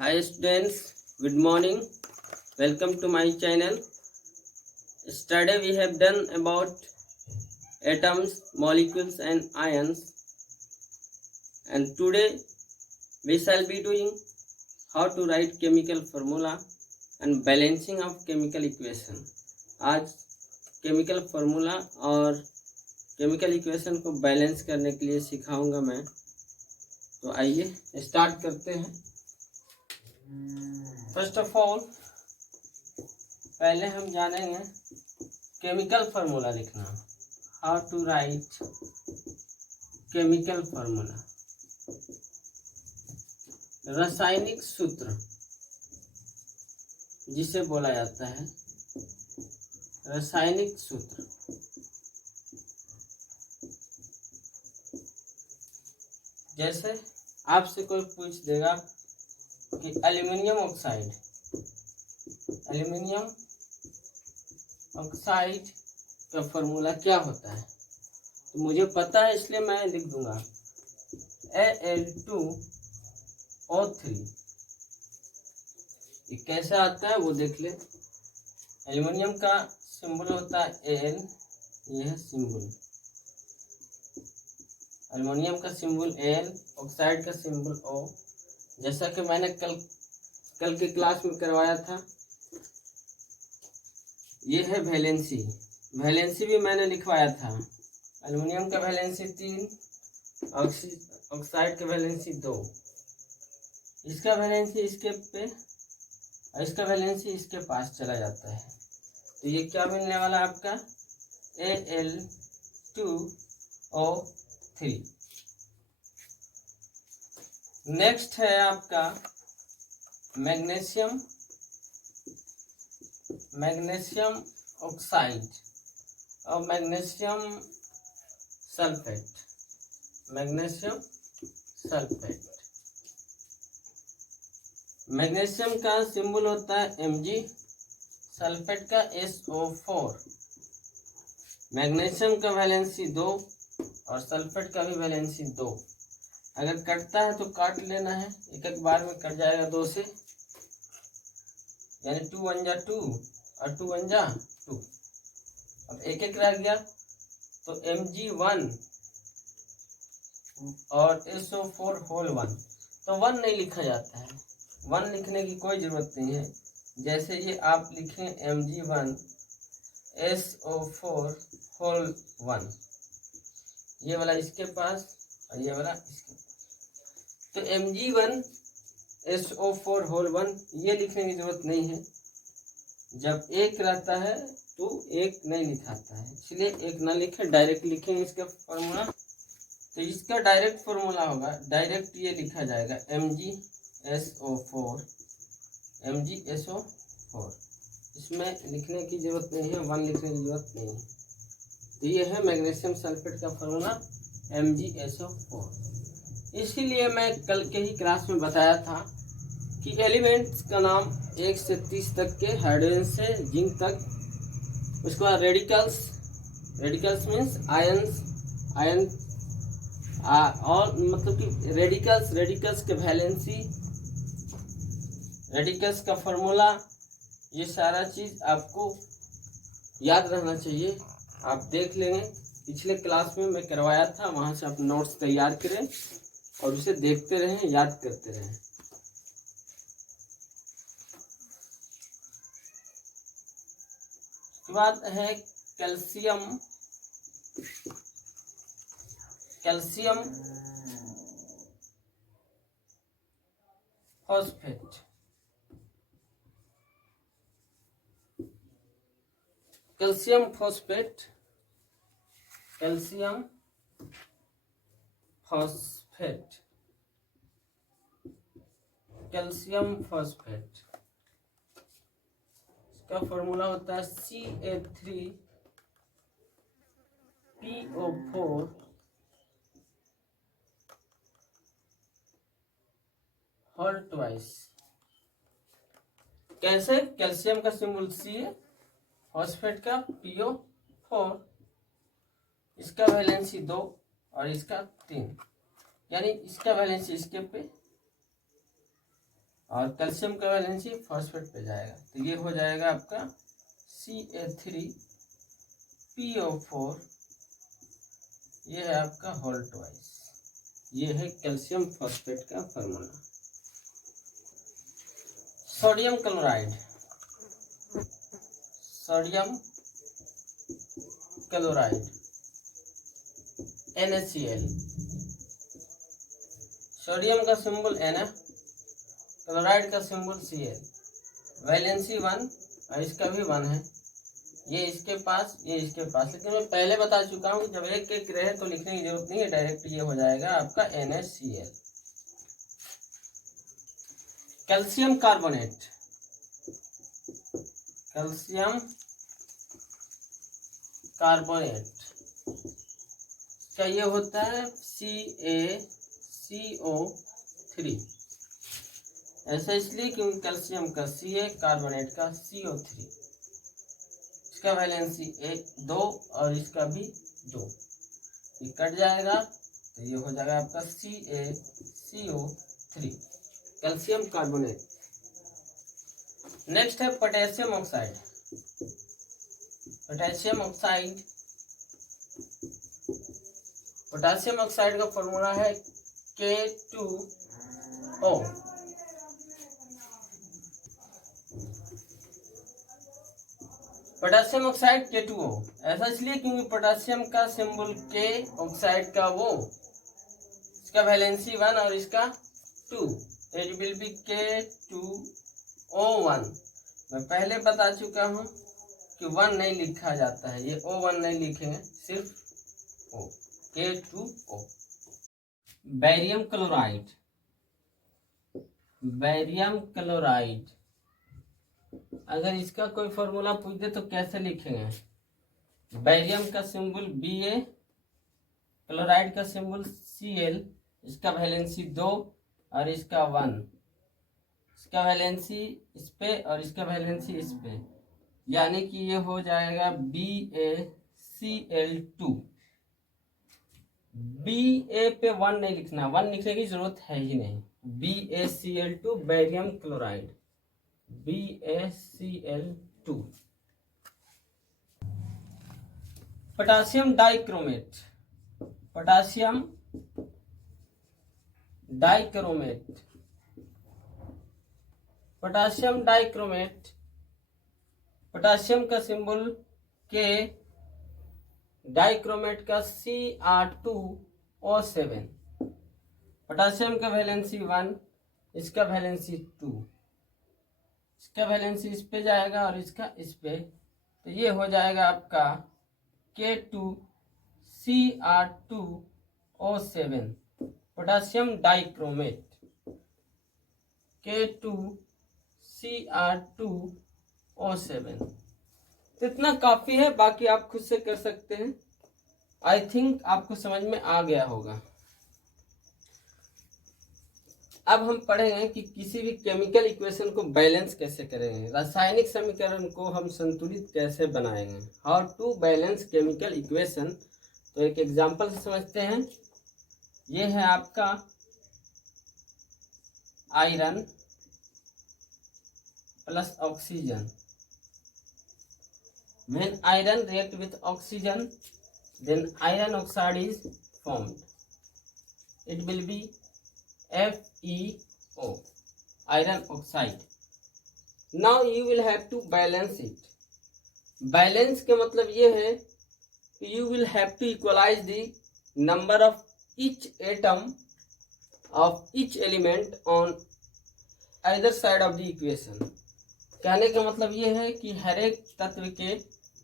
Hi students, good morning. Welcome to my channel. Yesterday we have done about atoms, molecules and ions, and today we shall be doing how to write chemical formula and balancing of chemical equation. आज chemical formula और chemical equation को balance करने के लिए सिखाऊंगा मैं। तो आइए स्टार्ट करते हैं। फर्स्ट ऑफ ऑल पहले हम जानेंगे केमिकल फार्मूला लिखना। How to write chemical formula. रासायनिक सूत्र जिसे बोला जाता है रासायनिक सूत्र। जैसे आपसे कोई पूछ देगा कि एल्युमिनियम ऑक्साइड का फॉर्मूला क्या होता है, तो मुझे पता है इसलिए मैं लिख दूंगा Al2O3। ये कैसे आता है वो देख ले। एल्युमिनियम का सिंबल होता है Al, ये है सिंबल। एल्युमिनियम का सिंबल Al, ऑक्साइड का सिंबल O। जैसा कि मैंने कल की क्लास में करवाया था, ये है वैलेंसी भी मैंने लिखवाया था। एल्युमिनियम का वैलेंसी 3, ऑक्साइड का वैलेंसी 2। इसका वैलेंसी इसके पे और इसका वैलेंसी इसके पास चला जाता है, तो ये क्या मिलने वाला है आपका Al2O3। नेक्स्ट है आपका मैग्नीशियम ऑक्साइड और मैग्नीशियम सल्फेट। मैग्नीशियम का सिंबल होता है Mg, सल्फेट का SO4। मैग्नीशियम का वैलेंसी 2 और सल्फेट का भी वैलेंसी 2। अगर कटता है तो काट लेना है, एक बार में कट जाएगा 2 से, यानी 2 1 जा 2 और 2 1 जा 2। अब एक रह गया तो Mg1 और SO4 होल 1। तो 1 नहीं लिखा जाता है, 1 लिखने की कोई जरूरत नहीं है। जैसे ये आप लिखें Mg1 SO4 होल 1, ये वाला इसके पास और ये वाला इसके पास। तो Mg1 SO4 होल 1 ये लिखने की जरूरत नहीं है। जब एक रहता है तो एक नहीं लिखाता है, इसलिए एक ना लिखे, डायरेक्ट लिखेंगे इसका फॉर्मूला। तो इसका डायरेक्ट फॉर्मूला होगा, डायरेक्ट ये लिखा जाएगा MgSO4। इसमें लिखने की जरूरत नहीं है, 1 लिखने की जरूरत नहीं है। तो ये है मैग्नीशियम सल्फेट का फॉर्मूला MgSO4। इसीलिए मैं कल के ही क्लास में बताया था कि एलिमेंट्स का नाम 1 से 30 तक के, हाइड्रोजन से जिंक तक। उसके बाद रेडिकल्स मीन्स आयन और मतलब कि रेडिकल्स के वैलेंसी, रेडिकल्स का फॉर्मूला, ये सारा चीज आपको याद रहना चाहिए। आप देख लेंगे, पिछले क्लास में मैं करवाया था, वहां से आप नोट्स तैयार करें और उसे देखते रहें, याद करते रहें। उसके बाद है कैल्शियम फॉस्फेट। कैल्शियम फॉस्फेट इसका फॉर्मूला होता है Ca3PO4 होल ट्वाइस। कैसे? कैल्शियम का सिंबल C है, फॉस्फेट का PO4, इसका वैलेंसी 2 और इसका 3, यानी इसका वैलेंसी इसके पे और कैल्शियम का वैलेंसी फॉस्फेट पे जाएगा, तो ये हो जाएगा आपका Ca3PO4, ये है आपका होल ट्वाइस। ये है कैल्शियम फॉस्फेट का formula. Sodium chloride, sodium chloride NaCl, sodium का सिंबल Na, क्लोराइड का सिंबल Cl, वैलेंसी 1 और इसका भी 1 है, ये इसके पास ये इसके पास। लेकिन मैं पहले बता चुका हूँ जब एक एक रहे तो लिखने की जरूरत नहीं है, डायरेक्ट ये हो जाएगा आपका NaCl। Calcium carbonate, calcium carbonate का ये होता है CaCO3, ऐसा इसलिए क्योंकि कैल्शियम का Ca, कार्बोनेट का CO3, इसका वैलेंसी 2 और इसका भी 2, ये कट जाएगा तो ये हो जाएगा आपका CaCO3, कैल्शियम कार्बोनेट। नेक्स्ट है potassium oxide, potassium oxide, potassium oxide का फॉर्मूला है K2O। पोटेशियम ऑक्साइड K2O, ऐसा इसलिए क्योंकि पोटेशियम का सिंबल K, ऑक्साइड का वो, इसका वैलेंसी 1 और इसका 2, इट विल बी K2O1। मैं पहले बता चुका हूं कि 1 नहीं लिखा जाता है, ये O1 नहीं लिखेंगे, सिर्फ O, K2O। Barium chloride, barium chloride, अगर इसका कोई फॉर्मूला पूछ दे तो कैसे लिखेंगे? बैरियम का सिंबल Ba, क्लोराइड का सिंबल Cl, इसका वैलेंसी 2 और इसका 1, इसका वैलेंसी इस पे और इसका वैलेंसी इस पे, यानी कि ये हो जाएगा BaCl2। Ba पे 1 नहीं लिखना, 1 लिखने की जरूरत है ही नहीं। BaCl2 barium chloride, BaCl2। Potassium dichromate, potassium dichromate, potassium dichromate, potassium का सिंबल K, डाइक्रोमेट का Cr2O7, पोटासियम का वैलेंसी 1, इसका वैलेंसी 2, इसका वैलेंसी इस पे जाएगा और इसका इस पे, तो ये हो जाएगा आपका K2Cr2O7, पोटासियम डाइक्रोमेट, K2Cr2O7। तो इतना काफी है, बाकी आप खुद से कर सकते हैं। आई थिंक आपको समझ में आ गया होगा। अब हम पढ़ेंगे कि किसी भी केमिकल इक्वेशन को बैलेंस कैसे करेंगे, रासायनिक समीकरण को हम संतुलित कैसे बनाएंगे, how to balance chemical equation. तो एक एग्जांपल से समझते हैं। ये है आपका iron plus oxygen. When iron react with oxygen, then iron oxide is formed. It will be FeO, iron oxide. Now you will have to balance it. Balance के मतलब ये है कि you will have to equalize the number of each atom of each element on either side of the equation. कहने का मतलब ये है कि हर एक तत्व के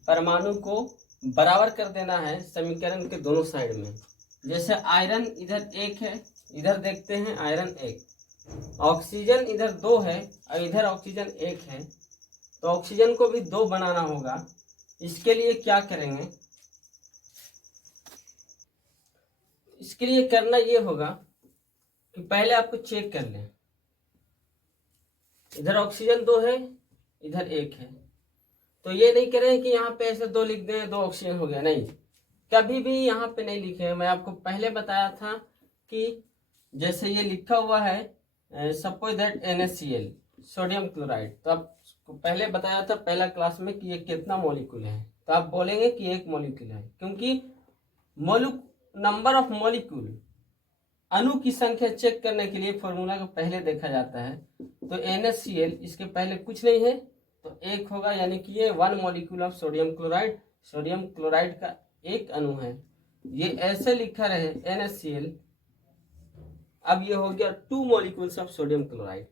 परमाणु को बराबर कर देना है समीकरण के दोनों साइड में। जैसे आयरन इधर 1 है, इधर देखते हैं आयरन 1, ऑक्सीजन इधर 2 है और इधर ऑक्सीजन 1 है, तो ऑक्सीजन को भी 2 बनाना होगा। इसके लिए क्या करेंगे, इसके लिए करना ये होगा कि पहले आपको चेक कर लें, इधर ऑक्सीजन 2 है, इधर 1 है, तो ये नहीं करें कि यहाँ पे ऐसे 2 लिख दें 2 ऑक्सीजन हो गया, नहीं, कभी भी यहाँ पे नहीं लिखे। मैं आपको पहले बताया था कि जैसे ये लिखा हुआ है suppose that NaCl sodium chloride. तो आपको पहले बताया था पहला क्लास में कि ये कितना मॉलिक्यूल है, तो आप बोलेंगे कि एक मॉलिक्यूल है, क्योंकि नंबर ऑफ मॉलिक्यूल अणु की संख्या चेक करने के लिए फॉर्मूला को पहले देखा जाता है। तो NaCl इसके पहले कुछ नहीं है तो एक होगा, यानी कि ये 1 molecule of sodium chloride, sodium chloride का एक अणु है। ये ऐसे लिखा रहे NaCl, अब ये हो गया 2 मॉलिक्यूल्स ऑफ सोडियम क्लोराइड।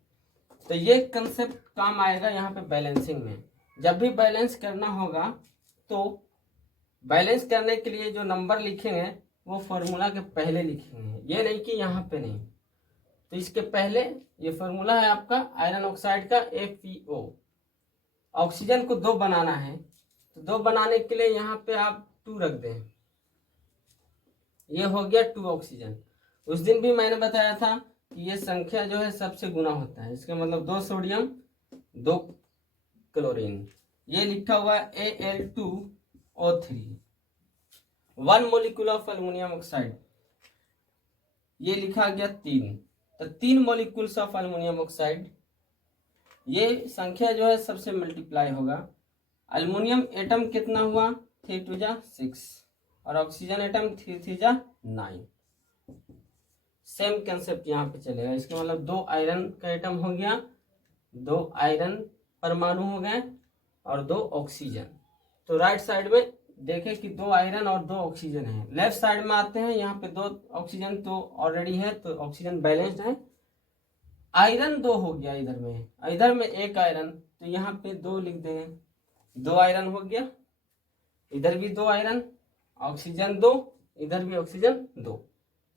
तो ये कंसेप्ट काम आएगा यहाँ पे बैलेंसिंग में। जब भी बैलेंस करना होगा तो बैलेंस करने के लिए जो नंबर लिखेंगे वो फॉर्मूला के पहले लिखेंगे, ये नहीं कि यहाँ पे नहीं। तो इसके पहले ये फॉर्मूला है आपका आयरन ऑक्साइड का FeO। ऑक्सीजन को 2 बनाना है, तो 2 बनाने के लिए यहाँ पे आप 2 रख दें, ये हो गया 2 ऑक्सीजन। उस दिन भी मैंने बताया था कि ये संख्या जो है सबसे गुना होता है, इसका मतलब 2 सोडियम 2 क्लोरीन। ये लिखा हुआ Al2O3, 1 molecule of aluminium oxide, ये लिखा गया 3। तो 3 मॉलिक्यूल्स ऑफ एल्युमिनियम ऑक्साइड, ये संख्या जो है सबसे मल्टीप्लाई होगा। एल्युमिनियम एटम कितना हुआ 3 2 जा 6 और ऑक्सीजन एटम 3 3 जा 9। सेम कंसेप्ट यहाँ पे चलेगा, इसका मतलब 2 आयरन का एटम हो गया, 2 आयरन परमाणु हो गए और 2 ऑक्सीजन। तो राइट साइड में देखें कि 2 आयरन और 2 ऑक्सीजन है। लेफ्ट साइड में आते हैं, यहाँ पे 2 ऑक्सीजन तो ऑलरेडी है, तो ऑक्सीजन बैलेंस्ड है। आयरन 2 हो गया इधर में 1 आयरन, तो यहाँ पे 2 लिख देंगे, 2 आयरन हो गया, इधर भी 2 आयरन, ऑक्सीजन 2, इधर भी ऑक्सीजन 2।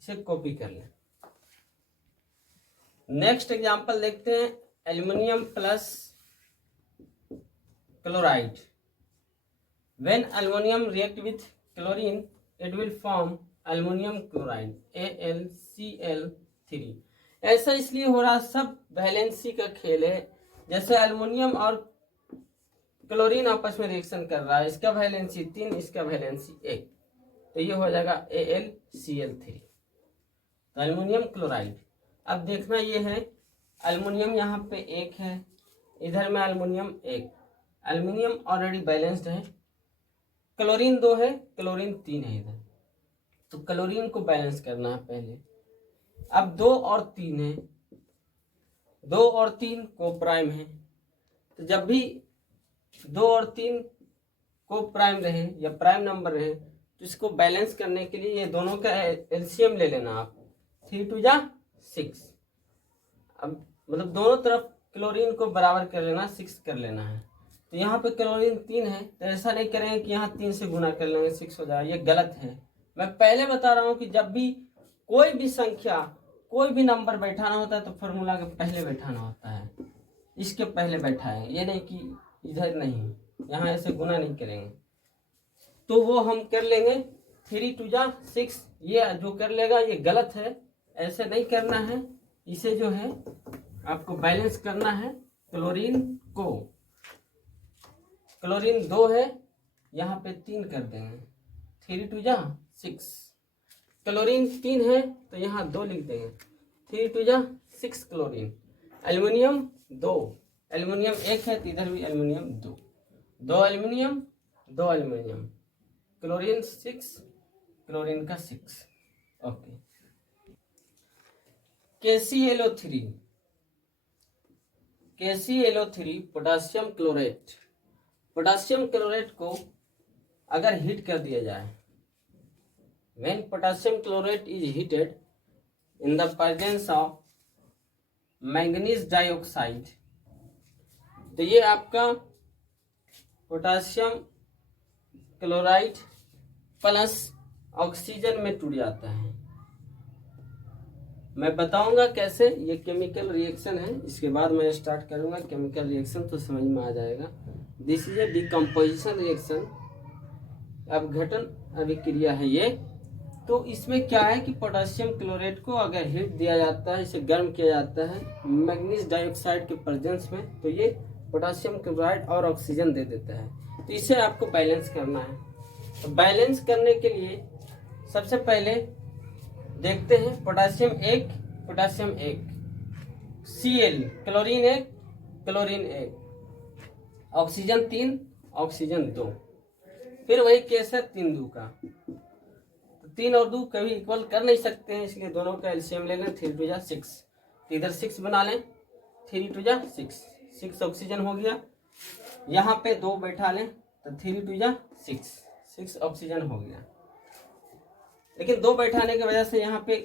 इसे कॉपी कर लें। नेक्स्ट एग्जांपल देखते हैं, aluminium plus chloride. When aluminium react with chlorine it will form aluminium chloride AlCl3। ऐसा इसलिए हो रहा, सब वैलेंसी का खेल है। जैसे एल्युमिनियम और क्लोरीन आपस में रिएक्शन कर रहा है, इसका वैलेंसी 3, इसका वैलेंसी 1, तो ये हो जाएगा AlCl3, तो एल्युमिनियम क्लोराइड। अब देखना ये है, एल्युमिनियम यहाँ पे 1 है, इधर में एल्युमिनियम 1, एल्युमिनियम ऑलरेडी बैलेंस्ड है। क्लोरीन 2 है, क्लोरीन 3 है इधर, तो क्लोरीन को बैलेंस करना है पहले। अब 2 और 3 है, 2 और 3 को प्राइम है, तो जब भी 2 और 3 को प्राइम रहे या प्राइम नंबर रहे तो इसको बैलेंस करने के लिए ये दोनों का एलसीएम ले लेना आप, 3 2 जा 6। अब मतलब दोनों तरफ क्लोरीन को बराबर कर लेना, 6 कर लेना है। तो यहाँ पे क्लोरीन 3 है, तो ऐसा नहीं करेंगे कि यहाँ 3 से गुना कर लेंगे 6 हो जाए, ये गलत है। मैं पहले बता रहा हूँ कि जब भी कोई भी संख्या, कोई भी नंबर बैठाना होता है तो फॉर्मूला के पहले बैठाना होता है, इसके पहले बैठा है, ये नहीं कि इधर नहीं, यहाँ ऐसे गुना नहीं करेंगे। तो वो हम कर लेंगे 3 2 जा 6, ये जो कर लेगा ये गलत है, ऐसे नहीं करना है। इसे जो है आपको बैलेंस करना है। क्लोरीन को, क्लोरीन 2 है, यहाँ पे 3 कर देंगे, 3 2 जा 6। क्लोरीन 3 है तो यहाँ 2 लिख देंगे, 3 2 जा 6 क्लोरीन। एल्युमिनियम 2, एल्युमिनियम 1 है तो इधर भी aluminium 2, 2 aluminium 2 aluminium, chlorine 6, chlorine का 6। Okay. KClO3, KClO3 potassium chlorate. Potassium chlorate को अगर हीट कर दिया जाए, when potassium chlorate is heated in the presence of manganese dioxide, तो ये आपका पोटासियम क्लोराइड प्लस ऑक्सीजन में टूट जाता है। मैं बताऊंगा कैसे, ये केमिकल रिएक्शन है, इसके बाद मैं स्टार्ट करूंगा केमिकल रिएक्शन तो समझ में आ जाएगा। This is a decomposition reaction, अपघटन अभिक्रिया है ये। तो इसमें क्या है कि पोटासियम क्लोरेट को अगर हीट दिया जाता है, इसे गर्म किया जाता है मैंगनीज डाइऑक्साइड के प्रेजेंस में, तो ये पोटासियम क्लोराइड और ऑक्सीजन दे देता है। तो इसे आपको बैलेंस करना है। तो बैलेंस करने के लिए सबसे पहले देखते हैं potassium 1, potassium 1, Cl chlorine 1 chlorine 1, oxygen 3 oxygen 2। फिर वही केस है 3 2 का, तो 3 और 2 कभी इक्वल कर नहीं सकते हैं, इसलिए दोनों का एलसीएम ले लें। 3 2 जा 6, तो इधर 6 बना लें। 3 2 जा 6, 6 ऑक्सीजन हो गया। यहाँ पे 2 बैठा लें तो 3 2 जा 6, 6 ऑक्सीजन हो गया। लेकिन 2 बैठाने की वजह से यहाँ पे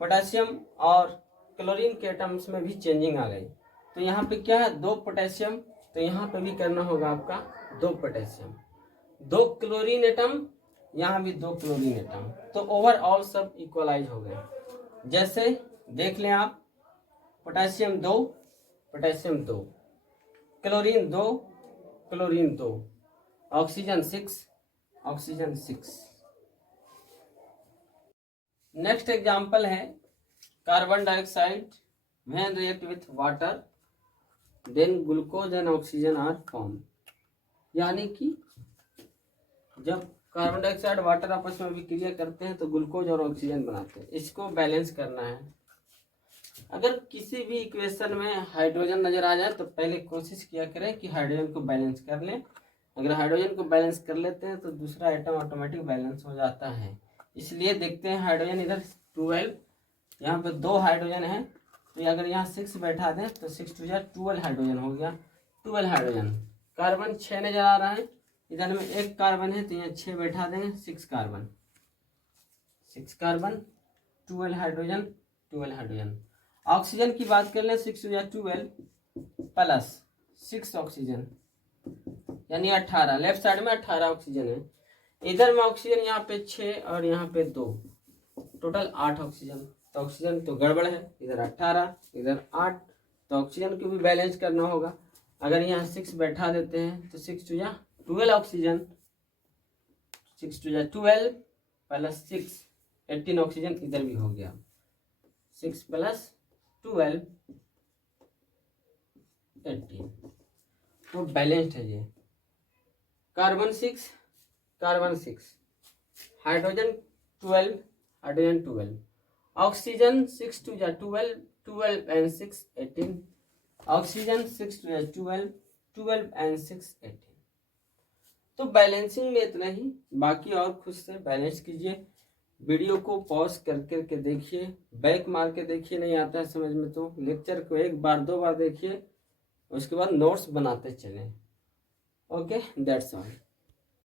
पोटेशियम और क्लोरीन के एटम्स में भी चेंजिंग आ गई। तो यहाँ पे क्या है, 2 पोटेशियम, तो यहाँ पे भी करना होगा आपका 2 पोटेशियम, 2 क्लोरीन एटम, यहाँ भी 2 क्लोरीन एटम। तो ओवरऑल सब इक्वलाइज हो गए। जैसे देख लें आप, potassium 2 potassium 2, chlorine 2 chlorine 2, oxygen 6 oxygen 6। Next example है carbon dioxide when react with water then glucose and oxygen are form. यानी कि जब कार्बन डाइऑक्साइड वाटर आपस में विक्रिया करते हैं तो ग्लूकोज और ऑक्सीजन बनाते हैं। इसको बैलेंस करना है। अगर किसी भी इक्वेशन में हाइड्रोजन नजर आ जाए तो पहले कोशिश किया करें कि हाइड्रोजन को बैलेंस कर लें। अगर हाइड्रोजन को बैलेंस कर लेते हैं तो दूसरा आइटम ऑटोमेटिक बैलेंस हो जाता है। इसलिए देखते हैं हाइड्रोजन इधर 12, यहाँ पे 2 हाइड्रोजन है, तो अगर यहाँ 6 बैठा दें तो 6 2 जा 12 हाइड्रोजन हो गया। 12 हाइड्रोजन, कार्बन 6 नजर आ रहा है, इधर में 1 कार्बन है तो यहाँ 6 बैठा देंगे, 6 कार्बन 12 हाइड्रोजन 12 हाइड्रोजन। ऑक्सीजन की बात कर ले, 6 2 जा 12 प्लस 6 ऑक्सीजन यानी 18। लेफ्ट साइड में 18 ऑक्सीजन है, इधर में ऑक्सीजन यहाँ पे 6 और यहाँ पे 2, टोटल 8 ऑक्सीजन। तो ऑक्सीजन तो गड़बड़ है, इधर 18 इधर 8, तो ऑक्सीजन को भी बैलेंस करना होगा। अगर यहाँ 6 बैठा देते हैं तो 6 2 जा 12 ऑक्सीजन, 6 2 जा 12 प्लस 6 18 ऑक्सीजन इधर भी हो गया, 6 प्लस 12 18, तो बैलेंस्ड है ये। कार्बन 6 हाइड्रोजन 12 हाइड्रोजन 12, ऑक्सीजन 6 2 जा 12 12 एंड 6 18, ऑक्सीजन 6 2 जा 12 12 एंड 6 18। तो बैलेंसिंग में इतना ही, बाकी और खुद से बैलेंस कीजिए। वीडियो को पॉज कर करके देखिए, बैक मार के देखिए, नहीं आता है समझ में तो लेक्चर को 1 बार 2 बार देखिए, उसके बाद नोट्स बनाते चलें। Okay, that's all.